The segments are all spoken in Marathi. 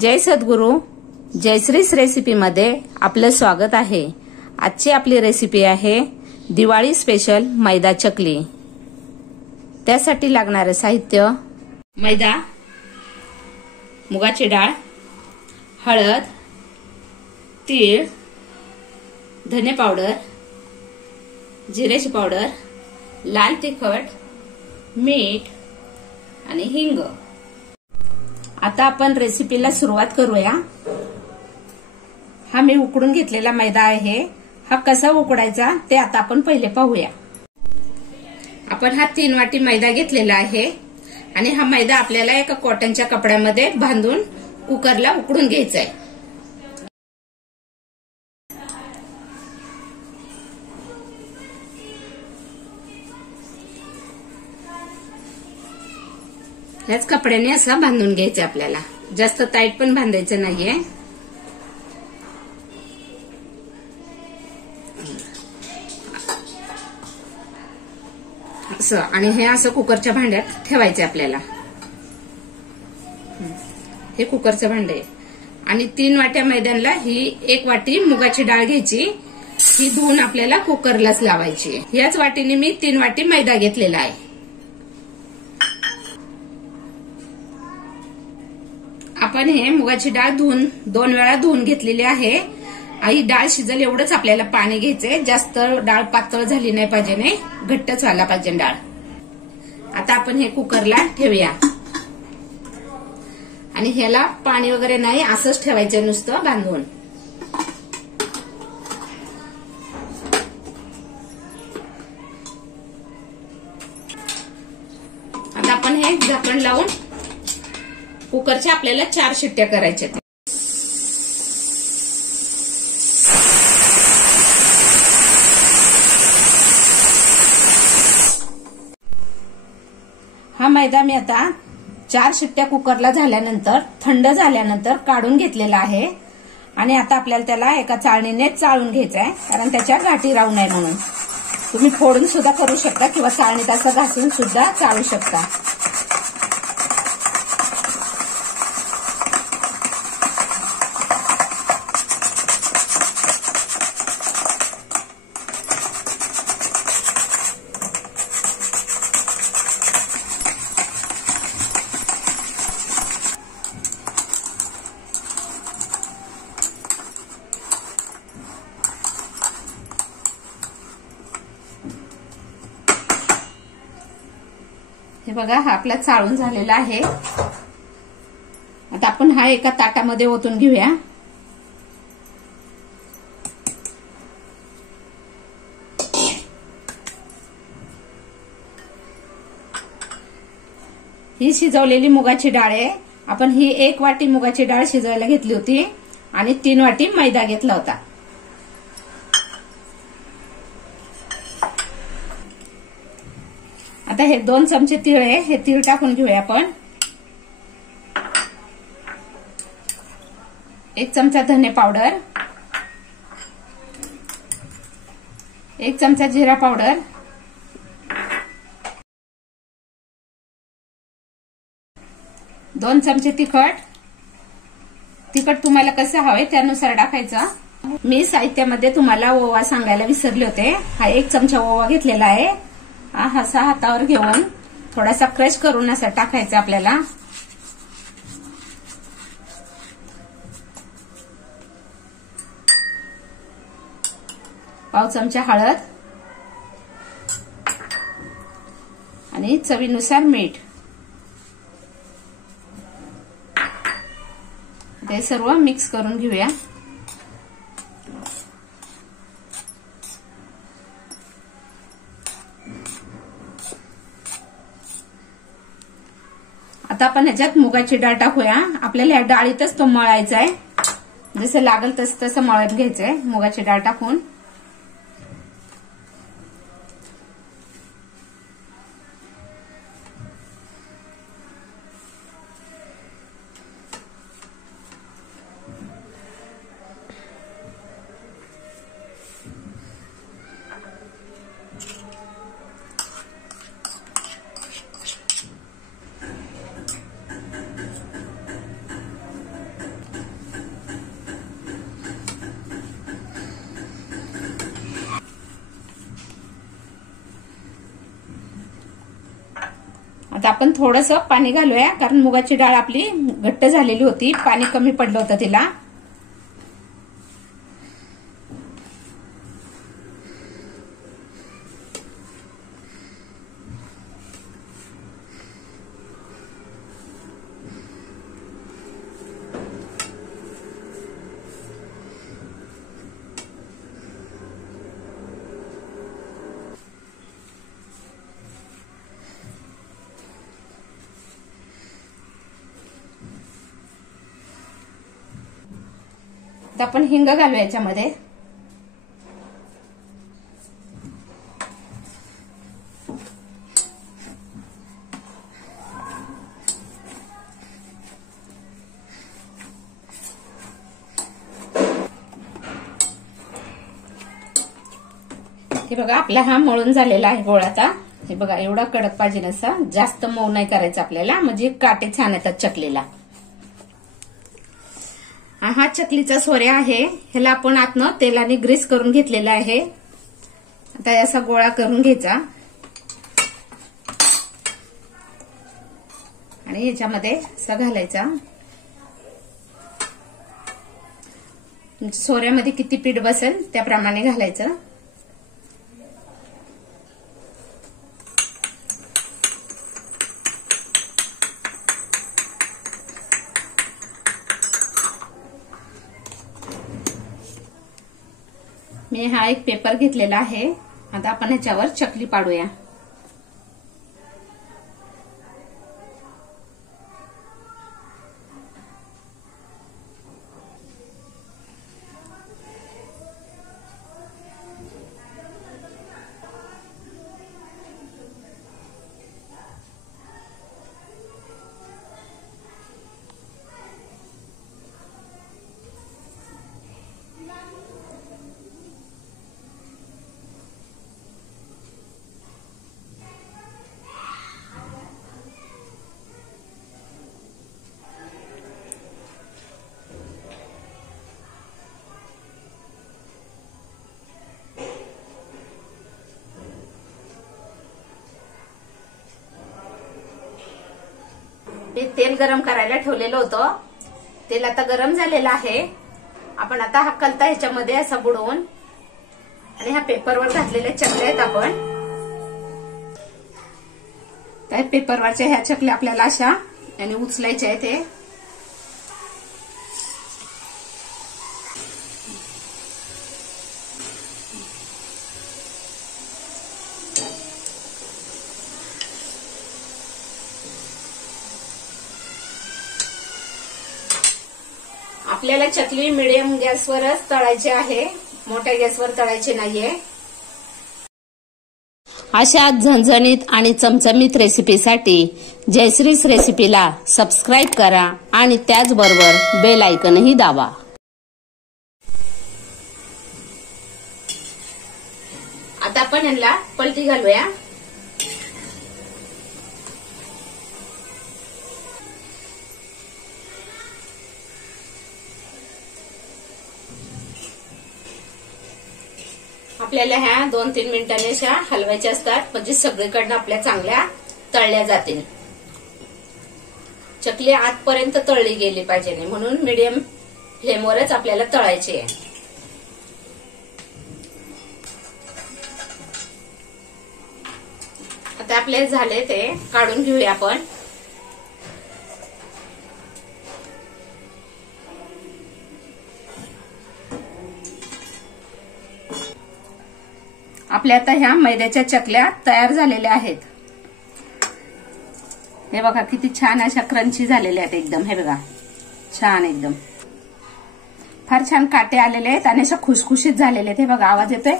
जय सद्गुरू, जयश्रीस रेसिपीमध्ये आपलं स्वागत आहे। आजची आपली रेसिपी आहे दिवाळी स्पेशल मैदा चकली। त्यासाठी लागणारे साहित्य: मैदा, मुगाची डाळ, हळद, तीळ, धने पावडर, जिरेची पावडर, लाल तिखट, मीठ आणि हिंग। आता आपण रेसिपीला सुरुवात करूया। हा मी उकडून घेतलेला मैदा आहे। हा कसा उकडायचा ते आता आपण पहिले पाहूया। आपण हा 3 वाटी मैदा घेतलेला आहे आणि हा मैदा आपल्याला एका कॉटनच्या कपड्यामध्ये बांधून कुकरला उकडून घ्यायचा आहे। याच कपड्याने असा बांधून घ्यायचा आपल्याला, जास्त टाईट पण बांधायचं नाहीये। असं, आणि हे असं कुकरच्या भांड्यात ठेवायचे आपल्याला। हे कुकरचं भांड आहे आणि 3 वाट्या मैद्याला ही 1 वाटी मुगाची डाळ घ्यायची। ही धुवून आपल्याला कुकरलाच लावायची। याच वाटीने मी 3 वाटी मैदा घेतलेला आहे। आपण हे मुगाची डाळ 2 वेळा धुवून घेतलेली आहे। ही डाळ शिजेल एवढंच आपल्याला पाणी घ्यायचंय। जास्त डाळ पातळ झाली नाही पाहिजे, नाही घट्टच व्हायला पाहिजे डाळ। आता आपण हे कुकरला ठेवूया आणि ह्याला पाणी वगैरे नाही, असंच ठेवायचं नुसतं बांधून। आता आपण हे झाकण लावून कुकरच्या आपल्याला 4 शिट्ट्या करायच्या। हा मैदा मी आता 4 शिट्ट्या कुकरला झाल्यानंतर, थंड झाल्यानंतर काढून घेतलेला आहे आणि आता आपल्याला त्याला एका चाळणीने चाळून घ्यायचा आहे, कारण त्याच्या गाठी राहू नये म्हणून। तुम्ही फोडून सुद्धा करू शकता किंवा चाळणीत असं घासून सुद्धा चाळू शकता। हे बघा, हा आपला चाळून झालेला आहे। आता आपण हा एका ताटामध्ये ओतून घेऊया। ही शिजवलेली मुगाची डाळ आहे। आपण ही 1 वाटी मुगाची डाळ शिजवायला घेतली होती आणि 3 वाटी मैदा घेतला होता। आता हे 2 चमचे तीळ आहे, हे तीळ टाकून घेऊया आपण। 1 चमचा धने पावडर, 1 चमचा जिरा पावडर, 2 चमचे तिखट। तिखट तुम्हाला कसं हवंय त्यानुसार टाकायचं। मी साहित्यामध्ये तुम्हाला ओवा सांगायला विसरले होते। हा 1 चमचा ओवा घेतलेला आहे। असा हातावर घेऊन थोडासा क्रश करून असा टाकायचा आपल्याला। पाव चमचा हळद आणि चवीनुसार मीठ। ते सर्व मिक्स करून घेऊया। आता आपण ह्याच्यात मुगाची डाळ टाकूया। आपल्याला या डाळीतच तो मळायचा आहे, जसं लागल तसं मळून घ्यायचंय मुगाची डाळ टाकून। आता आपण थोडंसं पाणी घालूया, कारण मुगाची डाळ आपली घट्ट झालेली होती, पाणी कमी पडलं होतं तिला. आता आपण हिंग घालूया याच्यामध्ये. हे बघा आपला हा मळून झालेला आहे गोळ. आता हे बघा एवढा कडक पाहिजे नसा, जास्त मऊ नाही करायचं आपल्याला, म्हणजे काटे छान येतात चकलीला. हा चकलीचा सोऱ्या आहे, ह्याला आपण आतनं तेलाने ग्रीस करून घेतलेला आहे. आता असा गोळा करून घ्यायचा आणि ह्याच्यामध्ये असा घालायचा. सोऱ्यामध्ये किती पीठ बसेल त्याप्रमाणे घालायचं. मी हा एक पेपर घेतलेला आहे. आता आपण ह्याच्यावर चकली पाडूया. मी तेल गरम करायला ठेवलेलं होतं. तेल आता गरम झालेलं आहे. आपण आता हा कलता ह्याच्यामध्ये असा बुडवून आणि ह्या पेपरवर घातलेल्या चकल्या आहेत आपण. त्या पेपरवरच्या ह्या चकल्या आपल्याला अशा आणि उचलायच्या आहेत. ते आपल्याला चकली मिडियम गॅसवरच तळायची आहे, मोठ्या गॅसवर तळायची नाहीये. अशा झणझणीत आणि चमचमीत रेसिपीसाठी जयश्रीस रेसिपीला सबस्क्राईब करा आणि त्याचबरोबर बेल आयकॉनही दाबा. आता आपण यांना पलटी घालूया. आपल्याला ह्या 2-3 मिनिटांनी अशा हलवायच्या असतात, म्हणजे सगळीकडनं आपल्या चांगल्या तळल्या जातील. चकली आतपर्यंत तळली गेली पाहिजे नाही, म्हणून मीडियम फ्लेमवरच आपल्याला तळायची आहे. आता आपले झाले ते काढून घेऊया आपण. आपल्या आता ह्या मैद्याच्या चकल्या तयार झालेल्या आहेत. हे बघा किती छान अशा क्रंची झालेल्या आहेत एकदम. हे बघा छान एकदम फार छान काटे आलेले आहेत आणि अशा खुसखुशीत झालेले आहेत. हे बघा आवाज येतोय.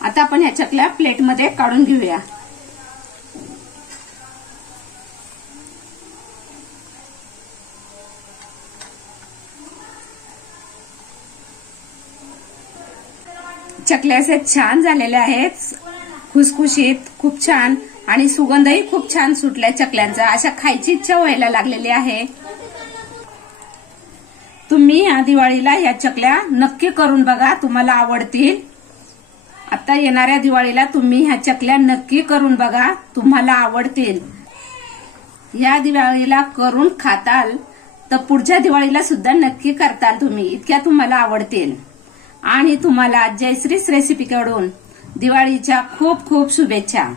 आता आपण ह्या चकल्या प्लेटमध्ये काढून घेऊया. चकल्या असे छान झालेल्या आहेत, खुसखुशीत, खूप छान आणि सुगंधही खूप छान सुटलाय चकल्यांचा. अशा खायची इच्छा व्हायला लागलेली आहे. तुम्ही या दिवाळीला ह्या चकल्या नक्की करून बघा, तुम्हाला आवडतील. आता येणाऱ्या दिवाळीला तुम्ही ह्या चकल्या नक्की करून बघा, तुम्हाला आवडतील. या दिवाळीला करून खाताल तर पुढच्या दिवाळीला सुद्धा नक्की करताल तुम्ही, इतक्या तुम्हाला आवडतील. आणि तुम्हाला जयश्रीच रेसिपीकडून दिवाळीच्या खूप खूप शुभेच्छा.